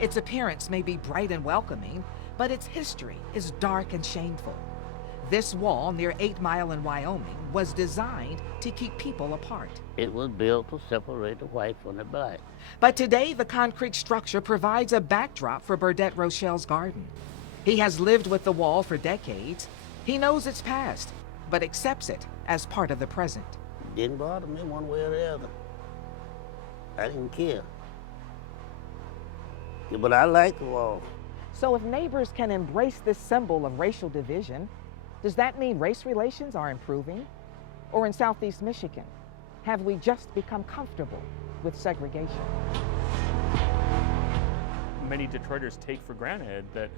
Its appearance may be bright and welcoming, but its history is dark and shameful. This wall near 8 Mile in Wyoming was designed to keep people apart. It was built to separate the white from the black. But today, the concrete structure provides a backdrop for Burdett Rochelle's garden. He has lived with the wall for decades. He knows its past, but accepts it as part of the present. Didn't bother me one way or the other. I didn't care. Yeah, but I like the wall. So if neighbors can embrace this symbol of racial division, does that mean race relations are improving? Or in Southeast Michigan, have we just become comfortable with segregation? Many Detroiters take for granted that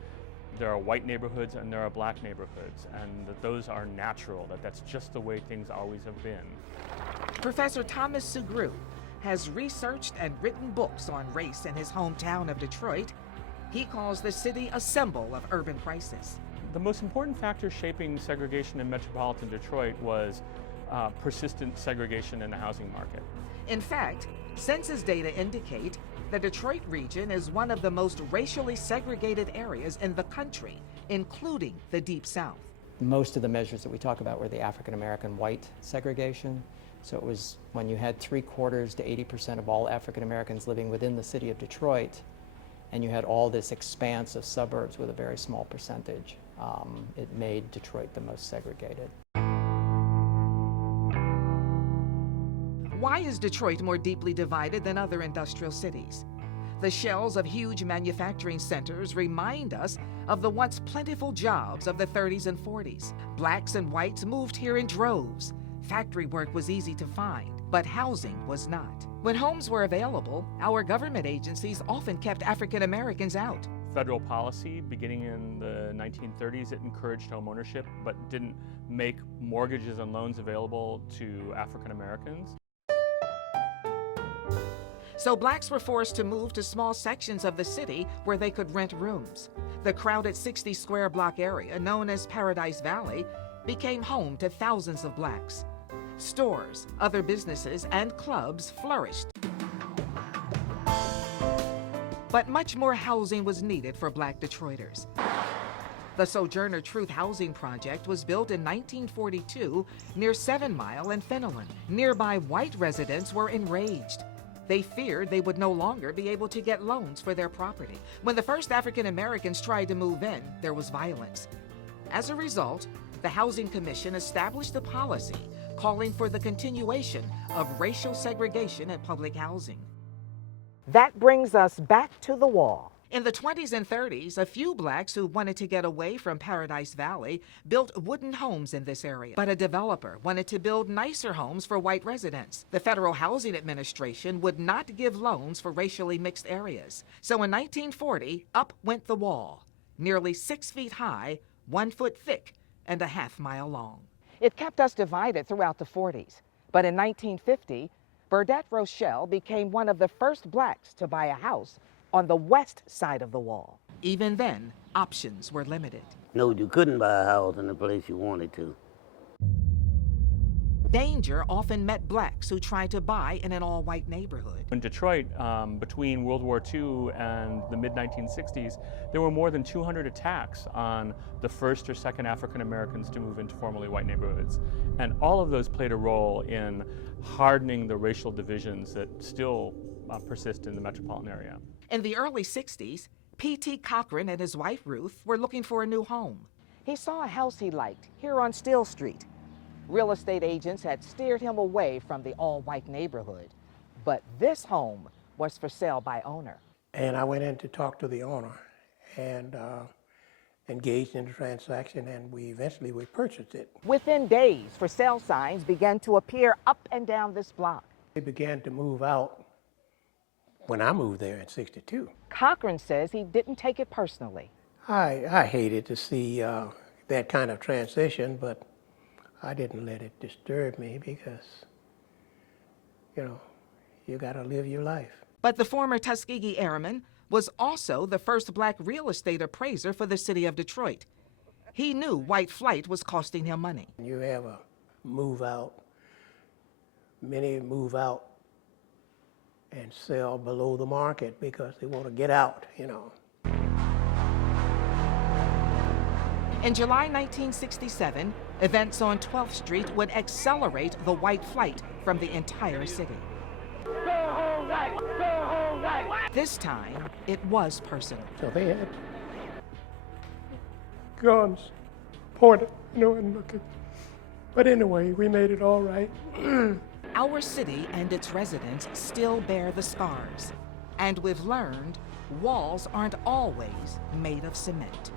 there are white neighborhoods and there are black neighborhoods, and that those are natural, that that's just the way things always have been. Professor Thomas Sugrue has researched and written books on race in his hometown of Detroit. He calls the city a symbol of urban crisis. The most important factor shaping segregation in metropolitan Detroit was persistent segregation in the housing market. In fact, census data indicate the Detroit region is one of the most racially segregated areas in the country, including the Deep South. Most of the measures that we talk about were the African-American white segregation. So it was when you had 3/4 to 80% of all African-Americans living within the city of Detroit, and you had all this expanse of suburbs with a very small percentage. It made Detroit the most segregated. Why is Detroit more deeply divided than other industrial cities? The shells of huge manufacturing centers remind us of the once plentiful jobs of the 30s and 40s. Blacks and whites moved here in droves. Factory work was easy to find, but housing was not. When homes were available, our government agencies often kept African Americans out. Federal policy, beginning in the 1930s, it encouraged home ownership, but didn't make mortgages and loans available to African Americans. So blacks were forced to move to small sections of the city where they could rent rooms. The crowded 60 square block area, known as Paradise Valley, became home to thousands of blacks. Stores, other businesses, and clubs flourished. But much more housing was needed for black Detroiters. The Sojourner Truth Housing Project was built in 1942 near 7 Mile and Fenelon. Nearby white residents were enraged. They feared they would no longer be able to get loans for their property. When the first African Americans tried to move in, there was violence. As a result, the Housing Commission established a policy calling for the continuation of racial segregation in public housing. That brings us back to the wall. In the 20s and 30s, a few blacks who wanted to get away from Paradise Valley built wooden homes in this area. But a developer wanted to build nicer homes for white residents. The Federal Housing Administration would not give loans for racially mixed areas. So in 1940, up went the wall, nearly 6 feet high, 1 foot thick, and a half-mile long. It kept us divided throughout the 40s. But in 1950, Burdett Rochelle became one of the first blacks to buy a house on the west side of the wall. Even then, options were limited. No, you couldn't buy a house in the place you wanted to. Danger often met blacks who tried to buy in an all-white neighborhood. In Detroit, between World War II and the mid-1960s, there were more than 200 attacks on the first or second African Americans to move into formerly white neighborhoods. And all of those played a role in hardening the racial divisions that still persist in the metropolitan area. In the early 60s, P.T. Cochran and his wife Ruth were looking for a new home. He saw a house he liked here on Still Street. Real estate agents had steered him away from the all-white neighborhood, but this home was for sale by owner. And I went in to talk to the owner and engaged in the transaction, and we purchased it. Within days, for sale signs began to appear up and down this block. They began to move out when I moved there in '62. Cochran says he didn't take it personally. I hated to see that kind of transition, but I didn't let it disturb me because, you got to live your life. But the former Tuskegee Airman was also the first black real estate appraiser for the city of Detroit. He knew white flight was costing him money. You have a move out, many move out and sell below the market because they want to get out, you know. In July 1967, events on 12th Street would accelerate the white flight from the entire city. This time, it was personal. So they had guns pointed, you know, and looking. But anyway, we made it all right. Our city and its residents still bear the scars. And we've learned walls aren't always made of cement.